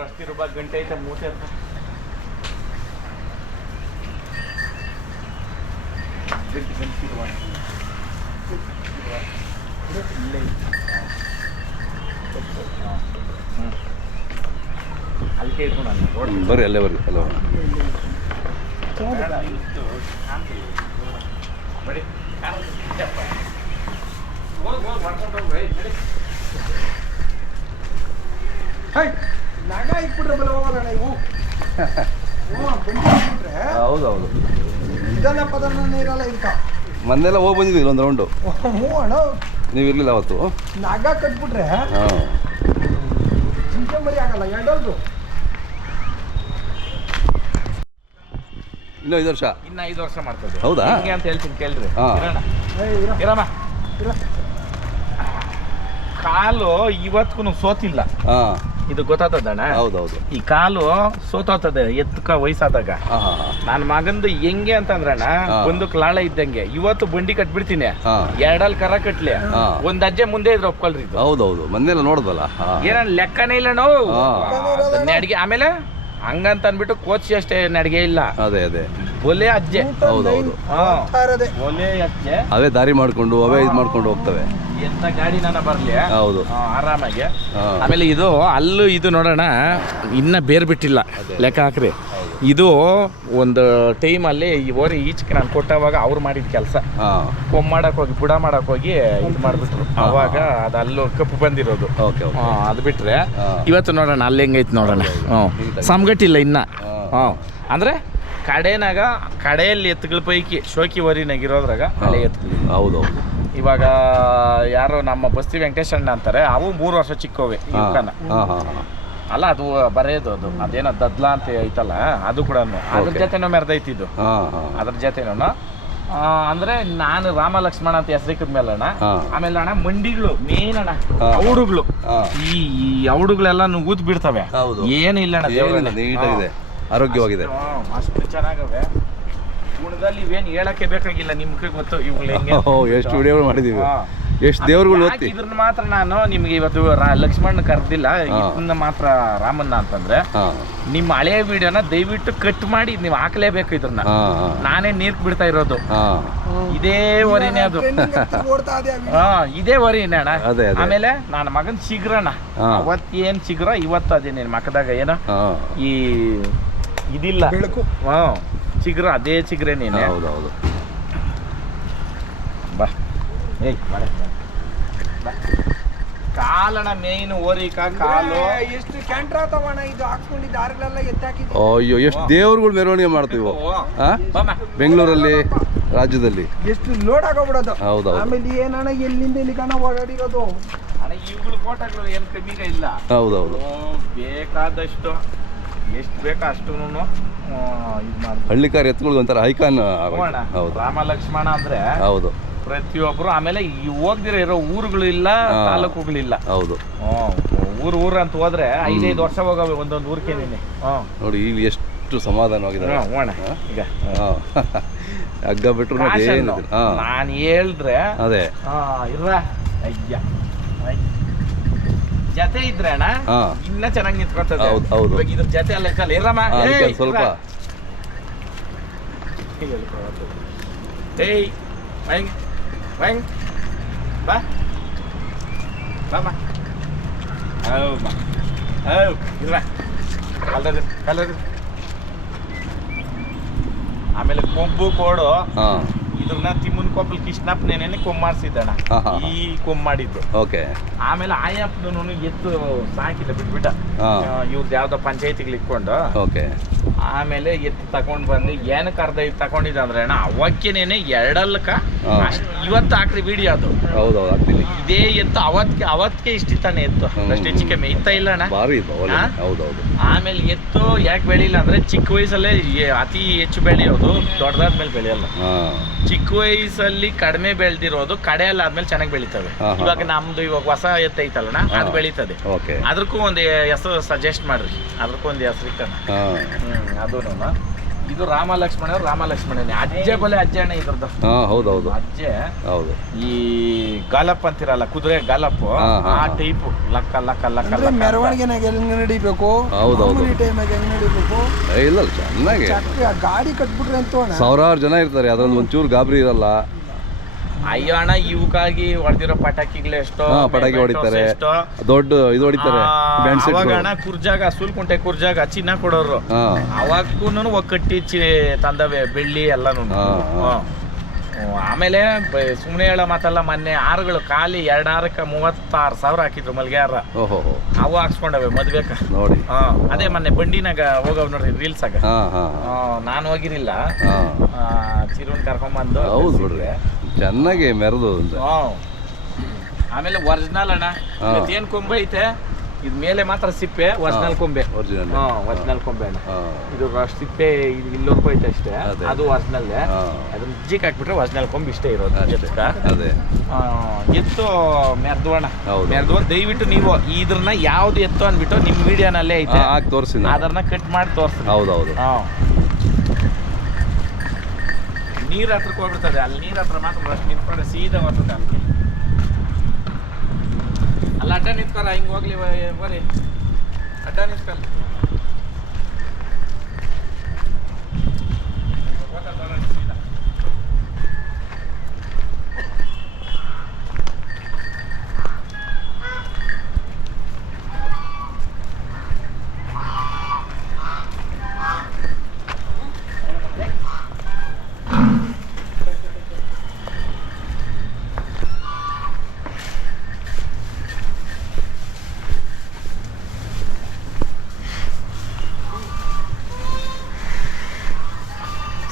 ರಸ್ತೆ ರೂಪಾಯಿ ಗಂಟೆ ಐತೆ ಮೂಟೆ ಅಂತ ಅಲ್ಲಿ ಕೇಳ್ಕೊಂಡು ನಾನು ಬರ್ರಿ ಅಲ್ಲೇ ಬರ್ರಿ ಅಲ್ಲ ಬರೀ ನಾಗ ಇಟ್ಬಿಟ್ರೆ ಬಲ ಹೋಗೋಣ ನೀವು ಹೌದೌದು ಇದನ್ನ ಪದನ ಇರಲ್ಲ ಇದಕ್ಕ ಮೊನ್ನೆಲ್ಲ ಹೋಗಿ ಬಂದಿದ್ದೀವಿ ಒಂದು ರೌಂಡು ಹ್ಞೂ ಅಣ್ಣ ನೀವು ಇರಲಿಲ್ಲ ಅವತ್ತು ನಾಗ ಕಟ್ಬಿಟ್ರೆ ಹಾಂ ಚಿಂತೆ ಮರಿ ಆಗಲ್ಲ ಎರಡೋದು ಇನ್ನೂ 5 ವರ್ಷ ಇನ್ನು 5 ವರ್ಷ ಮಾಡ್ತದೆ. ಹೌದಾ? ಹಿಂಗೆ ಅಂತ ಹೇಳ್ತೀನಿ ಕೇಳ್ರಿ. ಹಾಂ ಇರಮ್ಮ ಕಾಲು ಇವತ್ತಿಗೂ ಸೋತಿಲ್ಲ. ಹಾಂ ಇದು ಗೊತ್ತಾಗ್ತದಣ್ಣ. ಹೌದೌದು ಈ ಕಾಲು ಸೋತೋಗ್ತದೆ ಎತ್ತಕ ವಯಸ್ಸಾದಾಗ. ಹಾಂ ಹಾಂ ನನ್ನ ಮಗಂದು ಹೆಂಗೆ ಅಂತಂದ್ರಣ್ಣ ಒಂದಕ್ಕೆ ಲಾಳ ಇದ್ದಂಗೆ ಇವತ್ತು ಬಂಡಿ ಕಟ್ಬಿಡ್ತೀನಿ ಹಾಂ 2 ಅಲ್ಲಿ ಕರ ಕಟ್ಲಿ ಹಾಂ ಒಂದ್ ಅಜ್ಜೆ ಮುಂದೆ ಇದ್ರೆ ಒಪ್ಕೊಳ್ರಿ ಇದು ಹೌದೌದು ಮೊನ್ನೆಲ್ಲ ನೋಡ್ದಲ್ಲ ಹಾಂ ಏನ ಲೆಕ್ಕನೇ ಇಲ್ಲ ನಾವು ಹಾಂ ನಡ್ಗೆ ಆಮೇಲೆ ಹಂಗಂತ ಅಂದ್ಬಿಟ್ಟು ಕೋಚಿ ಅಷ್ಟೇ ನಡ್ಗೆ ಇಲ್ಲ ಅದೇ ಅದೇ ಒಲೆ ಅಜ್ಜೆ ಹೌದೌದು ಒಲೆ ಅಜ್ಜೆ ಅವೇ ದಾರಿ ಮಾಡ್ಕೊಂಡು ಅವೇ ಇದು ಮಾಡ್ಕೊಂಡು ಹೋಗ್ತವೆ ಎಂತ ಗಾಡಿ ನನ್ನ ಬರ್ಲಿ ಹೌದು ಆರಾಮಾಗಿ. ಹಾಂ ಆಮೇಲೆ ಇದು ಅಲ್ಲೂ ಇದು ನೋಡೋಣ ಇನ್ನ ಬೇರೆ ಬಿಟ್ಟಿಲ್ಲ ಲೆಕ್ಕ ಹಾಕ್ರಿ. ಇದು ಒಂದು ಟೈಮಲ್ಲಿ ಈ ಓರಿ ಈಚೆಗೆ ನಾನು ಕೊಟ್ಟವಾಗ ಅವ್ರು ಮಾಡಿದ ಕೆಲಸ ಹಾಂ ಕೊಮ್ಮ ಮಾಡಕ್ ಹೋಗಿ ಬುಡ ಮಾಡಕ್ ಹೋಗಿ ಇದು ಮಾಡ್ಬಿಟ್ರು ಅವಾಗ ಅದು ಅಲ್ಲೂ ಕಪ್ಪು ಬಂದಿರೋದು. ಓಕೆ ಓಕೆ ಅದು ಬಿಟ್ರೆ ಹಾಂ. ಇವತ್ತು ನೋಡೋಣ ಅಲ್ಲಿ ಹೆಂಗೈತೆ ನೋಡೋಣ. ಸಮಗಟ್ಟಿಲ್ಲ ಇನ್ನ. ಅಂದ್ರೆ ಕಡೆನಾಗ ಕಡೆಯಲ್ಲಿ ಎತ್ತುಗಳ ಪೈಕಿ ಶೋಕಿ ವರಿನಾಗಿರೋದ್ರಾಗ ಹಳೆ ಎತ್ತುಗಳು. ಹೌದೌದು ಇವಾಗ ಯಾರೋ ನಮ್ಮ ಬಸ್ತಿ ವೆಂಕಟೇಶ್ ಅಣ್ಣ ಅಂತಾರೆ ಅವು 3 ವರ್ಷ ಚಿಕ್ಕವೆ ಇವಕ್ಕನ. ಹಾಂ ಹಾಂ ಅಲ್ಲ ಅದು ಬರೆಯೋದು ಅದು ಅದೇನೋ ದದ್ಲಾ ಅಂತ ಐತಲ್ಲ ಅದು ಕೂಡ ಅದ್ರ ಜೊತೆನೂ ಮೆರೆದೈತಿದ್ದು ಹಾಂ ಹಾಂ ಅದ್ರ ಜೊತೆನೂ ಅಂದ್ರೆ ನಾನು ರಾಮ ಲಕ್ಷ್ಮಣ ಅಂತ ಹೆಸರಿಕದ ಮೇಲೆ ಅಣ್ಣ. ಆಮೇಲೆ ಅಣ್ಣ ಮಂಡಿಗಳು ಮೇನ್ ಅಣ್ಣ ಔಡುಗಳು ಈ ಔಡುಗಳೆಲ್ಲ ಊದ್ ಬಿಡ್ತವೆ. ಹೌದು ಏನಿಲ್ಲ ಅಣ್ಣ ದೇವ್ರನ್ನ ನೀಟಾಗಿದೆ ಆರೋಗ್ಯವಾಗಿದೆ ಅಷ್ಟು ಚೆನ್ನಾಗವೆ. ಗುಣದಲ್ಲಿ ಇವೇನು ಹೇಳಕ್ಕೆ ಬೇಕಾಗಿಲ್ಲ ನಿಮ್ಗೆ ಗೊತ್ತು ಇವುಗಳು ಹೆಂಗೆ. ಎಷ್ಟು ವಿಡಿಯೋಗಳು ಮಾಡಿದೀವಿ ಎಷ್ಟು ದೇವ್ರುಗಳು ಓದ್ತಿ ಇದ್ರನ್ನ ಮಾತ್ರ ನಾನು ನಿಮ್ಗೆ ಇವತ್ತು ಲಕ್ಷ್ಮಣ್ ಕರ್ದಿಲ್ಲ ಇದನ್ನ ಮಾತ್ರ ರಾಮನ್ನ ಅಂತಂದ್ರೆ ನಿಮ್ಮ ಹಳೆಯ ವಿಡಿಯೋನ ದಯವಿಟ್ಟು ಕಟ್ ಮಾಡಿ ನೀವು ಹಾಕ್ಲೇಬೇಕು ಇದನ್ನ. ನಾನೇ ನೀರ್ ಬಿಡ್ತಾ ಇರೋದು ಇದೇ ವರಿನೇ ಅದು. ಇದೇ ವರಿನೇ ಅಣ್ಣ. ಆಮೇಲೆ ನನ್ನ ಮಗನ್ ಚಿಗ್ರಣ್ಣ ಅವತ್ತೇನ್ ಚಿಗ್ರ ಇವತ್ತು ಅದೇ ನಿನ್ ಮಕ್ಕದಾಗ ಏನೋ ಈ ಇದಿಲ್ಲ ಚಿಗ್ರ ಅದೇ ಚಿಗ್ರೆ ನೀನೆ. ಹೌದೌದು ಬಾ ಏಯ್ ಕಾಲಣ ಮೇನ್ ಓರಿಕ ಕಾಲು ಎಷ್ಟು ಕ್ಯಾಂಟ್ರ ತಗೋಣ ಇದು ಹಾಕ್ಕೊಂಡಿದ್ದು ಆರ್ಗಳೆಲ್ಲ ಎತ್ತಾಕಿದ್ದು. ಅಯ್ಯೋ ಎಷ್ಟು ದೇವ್ರುಗಳು ಮೆರವಣಿಗೆ ಮಾಡ್ತೀವಿ ಬೆಂಗಳೂರಲ್ಲಿ ರಾಜ್ಯದಲ್ಲಿ ಎಷ್ಟು ಲೋಡ್ ಆಗೋಗ್ಬಿಡೋದು. ಹೌದೌದು ಆಮೇಲೆ ಏನಣ್ಣ ಎಲ್ಲಿಂದ ಇಲ್ಲಿ ಕಣ ಓಡಾಡಿರೋದು ಅಣ್ಣ ಇವುಗಳು ಫೋಟೋಗಳು ಏನು ಕಮ್ಮಿಗ ಇಲ್ಲ. ಹೌದೌದು ಬೇಕಾದಷ್ಟು ಎಷ್ಟು ಬೇಕಾ ಅಷ್ಟು ಇದು ಮಾಡಿ ಹಳ್ಳಿಕಾರ ಎತ್ತುಗಳಿಗೆ ಒಂಥರ ಐಕಾನ್. ಹೌದು ರಾಮ ಲಕ್ಷ್ಮಣ ಅಂದ್ರೆ ಹೌದು ಪ್ರತಿಯೊಬ್ರು. ಆಮೇಲೆ ಈ ಹೋಗ್ದಿರ ಇರೋ ಊರುಗಳು ಇಲ್ಲ ತಾಲೂಕುಗಳಿಲ್ಲ. ಹೌದು ಊರು ಅಂತ ಹೋದ್ರೆ 5-5 ವರ್ಷ ಹೋಗವೆ ಒಂದೊಂದು ಊರ್ಕೆ ನೀನೆ. ನೋಡಿ ಇಲ್ಲಿ ಎಷ್ಟು ಸಮಾಧಾನವಾಗಿದೆ ಈಗ ಹಗ್ಗ ಬಿಟ್ರು ನಾನು ಹೇಳಿದ್ರೆ ಅದೇ ಇರ್ರ ಅಯ್ಯ ಜೊತೆ ಇದ್ರೆ ಅಣ್ಣ ಇನ್ನ ಚೆನ್ನಾಗಿ ನಿಂತ್ಕೊತದೆ. ಇದ್ರ ಜೊತೆ ಅಲ್ಲ ಇರಮ್ಮ ಸ್ವಲ್ಪ ಏಯ್ ಬೈಂಗ್ ಬೈಂಗ್ ಬಾ ಬಾಮ ಹೌಮ್ಮ ಹೌ ಇರ್ರ ಕಲ್ಲದು. ಆಮೇಲೆ ಕೊಂಬು ಕೋಡು ಇದ್ರನ್ನ ತಿಮ್ಮನ್ ಕೊಪ್ಪಲ್ ಕೃಷ್ಣಪ್ಪನೇನೆ ಕೊಂಬ್ ಮಾಡಿಸಿದ್ದಣ್ಣ. ಈ ಕೊಂಬ್ ಮಾಡಿದ್ದು ಓಕೆ. ಆಮೇಲೆ ಆಯಪ್ಪನು ಎತ್ತು ಸಾಕಿಲ್ಲ ಬಿಟ್ಬಿಟ್ಟ ಇವ್ರದ್ದು ಯಾವ್ದೋ ಪಂಚಾಯತಿಗಳು ಇಟ್ಕೊಂಡು. ಓಕೆ. ಆಮೇಲೆ ಎತ್ತು ತಗೊಂಡ್ ಬಂದು ಏನಕ್ಕೆ ಅರ್ಧ ಇದು ತಗೊಂಡಿದ್ದ ಅಂದ್ರೆ ಅಣ್ಣ ಅವಕ್ಕೇನೇನೆ 2 ಅಲ್ಲಕ್ಕ ಇವತ್ತು ಹಾಕ್ರಿ ವಿಡಿಯೋ ಅದು. ಹೌದೌದು ಆಗ್ತೀನಿ. ಇದೇ ಎತ್ತು ಅವತ್ತಿಗೆ ಇಷ್ಟಿತ್ತಾನೆ ಎತ್ತು ಅಷ್ಟು ಹೆಚ್ಚು ಕಮ್ಮಿ ಇತ್ತ ಇಲ್ಲ ಅಣ್ಣ. ಹೌದೌದು. ಆಮೇಲೆ ಎತ್ತು ಯಾಕೆ ಬೆಳಿಲ್ಲ ಅಂದ್ರೆ ಚಿಕ್ಕ ವಯಸ್ಸಲ್ಲೇ ಅತಿ ಹೆಚ್ಚು ಬೆಳೆಯೋದು ದೊಡ್ಡದಾದ್ಮೇಲೆ ಬೆಳೆಯಲ್ಲ. ಚಿಕ್ಕ ವಯಸ್ಸಲ್ಲಿ ಕಡಿಮೆ ಬೆಳೆದಿರೋದು ಕಡೆ ಆದ್ಮೇಲೆ ಚೆನ್ನಾಗಿ ಬೆಳಿತವೆ. ಇವಾಗ ನಮ್ದು ಇವಾಗ ಹೊಸ ಎತ್ತು ಐತಲ್ಲಣ್ಣ ಅದು ಬೆಳೀತದೆ. ಅದಕ್ಕೂ ಒಂದು ಹೆಸರು ಸಜೆಸ್ಟ್ ಮಾಡ್ರಿ. ಅದಕ್ಕೂ ಒಂದು ಹೆಸರು ಇಟ್ಟಣ ಅದು ಇದು ರಾಮ ಲಕ್ಷ್ಮಣನೇ ಅಜ್ಜೆ ಬಲೆ ಅಜ್ಜೆ ಅಣ್ಣ ಇದ್ರದ್ದು. ಹೌದು ಹೌದು ಅಜ್ಜೆ ಹೌದು. ಈ ಗಾಲಪ್ ಅಂತಿರಲ್ಲ, ಕುದುರೆ ಗಾಲಪ್, ಆ ಟೈಪ್ ಲಕ್ಕ ಲಕ್ಕ ಲಕ್ಕ ಅಂದ್ರೆ ಮೆರವಣಿಗೆನಾಗ ಹೆಂಗ್ ನಡಿಬೇಕು, ಹೌದೌದು. ಟೈಮಾಗ ಹೆಂಗ್ ನಡಿಬೇಕು, ಇಲ್ಲ ಚೆನ್ನಾಗಿ ಚಕ್ರ ಗಗಾಡಿ ಕಟ್ಬಿಟ್ರೆ ಅಂತ ಅಣ್ಣ. ಸಾವಿರಾರು ಜನ ಇರ್ತಾರೆ, ಅದ್ರಲ್ಲಿ ಒಂಚೂರು ಗಾಬರಿ ಇರಲ್ಲ. ಅಯ್ಯೋ ಅಣ್ಣ, ಇವಕ್ಕಾಗಿ ಹೊಡೆದಿರೋ ಪಟಾಕಿಗಳು ಎಷ್ಟೋ, ಪಟಾಕಿ ಹೊಡಿತಾರೆ, ಎಷ್ಟೋ ದೊಡ್ಡ ಇದು ಹೊಡಿತಾರೆ. ಅವಾಗ ಅಣ್ಣ ಕುರ್ಜಾಗ ಸೂಲ್ಕುಂಟೆ ಕುರ್ಜಾಗ ಚಿನ್ನ ಕೊಡೋರು, ಅವಾಗೂ ಒಕ್ಕಟ್ಟಿ ತಂದವೆ ಬೆಳ್ಳಿ ಎಲ್ಲಾನು. ಆಮೇಲೆ ಸುಮ್ಮನೆ ಹೇಳೋ ಮಾತಲ್ಲ, ಮೊನ್ನೆ ಹಾರಗಳು ಖಾಲಿ 2 ಹಾರಕ್ಕೆ 36,000 ಹಾಕಿದ್ರು ಮಲ್ಗೆ ಹಾರ. ಅವು ಹಾಕ್ಸ್ಕೊಂಡವೆ ಮದ್ಬೇಕ ನೋಡಿ. ಅದೇ ಮೊನ್ನೆ ಬಂಡಿನಾಗ ಹೋಗವ್ ನೋಡ್ರಿ ರೀಲ್ಸ್ ಆಗ. ನಾನು ಹೋಗಿರಿಲ್ಲ, ಚಿರುನ್ ಕರ್ಕೊಂಬಂದು. ಹೌದು ಬಿಡ್ರಿ, ಚೆನ್ನಾಗಿ ಮೆರೆದು. ಆಮೇಲೆ ಒರಿಜಿನಲ್ ಅಣ್ಣ, ಏನ್ ಕೊಂಬೆ ಐತೆ ಇದ್ ಮೇಲೆ ಮಾತ್ರ ಸಿಪ್ಪೆ, ಒರಿಜಿನಲ್ ಕೊಂಬೆ. ಒರಿಜಿನಲ್ ಕೊಂಬೆ ಅಣ್ಣ. ಇದು ಸಿಪ್ಪೆ ಇಲ್ಲೋರ್ಗೂ ಐತೆ ಅಷ್ಟೇ, ಅದು ಒರಿಜಿನಲ್. ಅದನ್ನ ಜಿಕ್ ಹಾಕ್ಬಿಟ್ರೆ ಒರಿಜಿನಲ್ ಕೊಂಬೆ ಇಷ್ಟೇ ಇರೋದು. ಅದೇ ಎತ್ತು ಮೆರ್ದು ಅಣ್ಣ, ಮೆರ್ದು. ದಯವಿಟ್ಟು ನೀವು ಇದ್ರನ್ನ ಯಾವ್ದು ಎತ್ತು ಅಂದ್ಬಿಟ್ಟು ನಿಮ್ ವಿಡಿಯೋನಲ್ಲೇ ಐತೆ ತೋರಿಸಿ, ಅದನ್ನ ಕಟ್ ಮಾಡಿ ತೋರಿಸ್ತೀನಿ. ಹೌದೌದು. ನೀರ್ ಹತ್ರಕ್ಕೆ ಹೋಗ್ಬಿಡ್ತದೆ, ಅಲ್ಲಿ ನೀರ್ ಹತ್ರ ಮಾತ್ರ ಅಷ್ಟು ನಿಂತ್ಕೊಂಡ್ರೆ ಸೀದಾ ಬರ್ತದೆ. ಅಲ್ಲಿ ಅಲ್ಲ ಅಡ್ಡ ನಿಂತ್ಕೊರ, ಹಿಂಗೆ ಹೋಗ್ಲಿ ಬರ್ರಿ, ಅಡ್ಡ ನಿಂತ್ಕೊಲ್ಲ.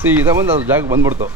ಸೀದಾ ಬಂದು ಅದ್ರ ಜಾಗ ಬಂದ್ಬಿಡ್ತು.